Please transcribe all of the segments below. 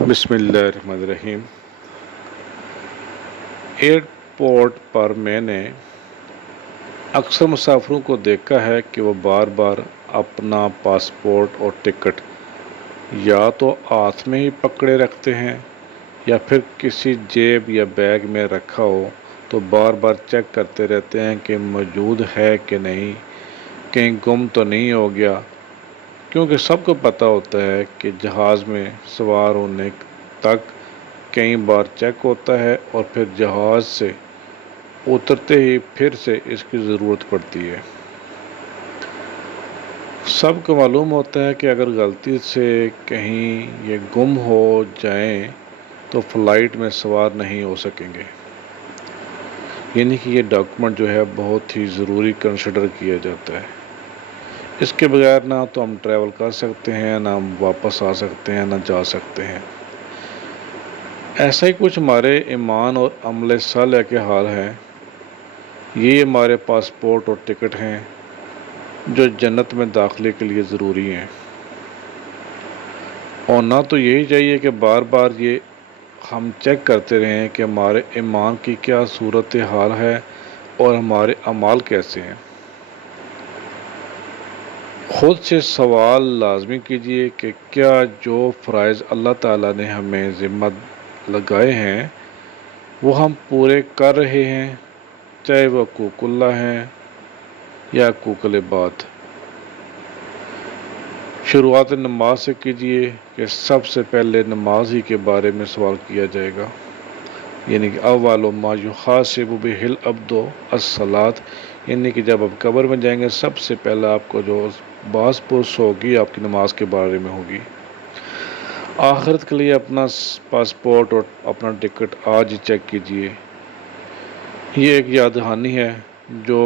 بسم اللہ الرحمن الرحیم۔ ایئرپورٹ پر میں نے اکثر مسافروں کو دیکھا ہے کہ وہ بار بار اپنا پاسپورٹ اور ٹکٹ یا تو ہاتھ میں ہی پکڑے رکھتے ہیں یا پھر کسی جیب یا بیگ میں رکھا ہو تو بار بار چیک کرتے رہتے ہیں کہ موجود ہے کہ نہیں، کہیں گم تو نہیں ہو گیا، کیونکہ سب کو پتہ ہوتا ہے کہ جہاز میں سوار ہونے تک کئی بار چیک ہوتا ہے اور پھر جہاز سے اترتے ہی پھر سے اس کی ضرورت پڑتی ہے۔ سب کو معلوم ہوتا ہے کہ اگر غلطی سے کہیں یہ گم ہو جائیں تو فلائٹ میں سوار نہیں ہو سکیں گے، یعنی کہ یہ ڈاکومنٹ جو ہے بہت ہی ضروری کنسیڈر کیا جاتا ہے۔ اس کے بغیر نہ تو ہم ٹریول کر سکتے ہیں، نہ ہم واپس آ سکتے ہیں، نہ جا سکتے ہیں۔ ایسا ہی کچھ ہمارے ایمان اور عمل صالح کے حال ہے۔ یہ ہمارے پاسپورٹ اور ٹکٹ ہیں جو جنت میں داخلے کے لیے ضروری ہیں، اور نہ تو یہی چاہیے کہ بار بار یہ ہم چیک کرتے رہیں کہ ہمارے ایمان کی کیا صورت حال ہے اور ہمارے اعمال کیسے ہیں۔ خود سے سوال لازمی کیجیے کہ کیا جو فرائض اللہ تعالیٰ نے ہمیں ذمہ لگائے ہیں وہ ہم پورے کر رہے ہیں، چاہے وہ حقوق اللہ ہیں یا حقوق العباد۔ شروعات نماز سے کیجیے کہ سب سے پہلے نماز ہی کے بارے میں سوال کیا جائے گا، یعنی کہ اول ما یحاسب بہ العبد الصلاۃ، یعنی کہ جب آپ قبر میں جائیں گے سب سے پہلے آپ کو جو باز پرس ہوگی آپ کی نماز کے بارے میں ہوگی۔ آخرت کے لیے اپنا پاسپورٹ اور اپنا ٹکٹ آج ہی چیک کیجیے۔ یہ ایک یاد دہانی ہے جو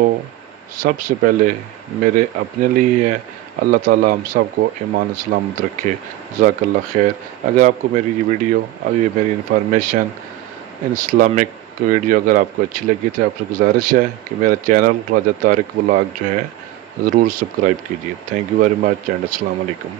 سب سے پہلے میرے اپنے لیے ہے۔ اللہ تعالیٰ ہم سب کو ایمان سلامت رکھے۔ جزاک اللہ خیر۔ اگر آپ کو میری یہ ویڈیو اور یہ میری انفارمیشن اسلامک ویڈیو اگر آپ کو اچھی لگی تو آپ سے گزارش ہے کہ میرا چینل راجہ طارق ولاگ جو ہے ضرور سبسکرائب کیجیے۔ Thank you very much and السلام علیکم۔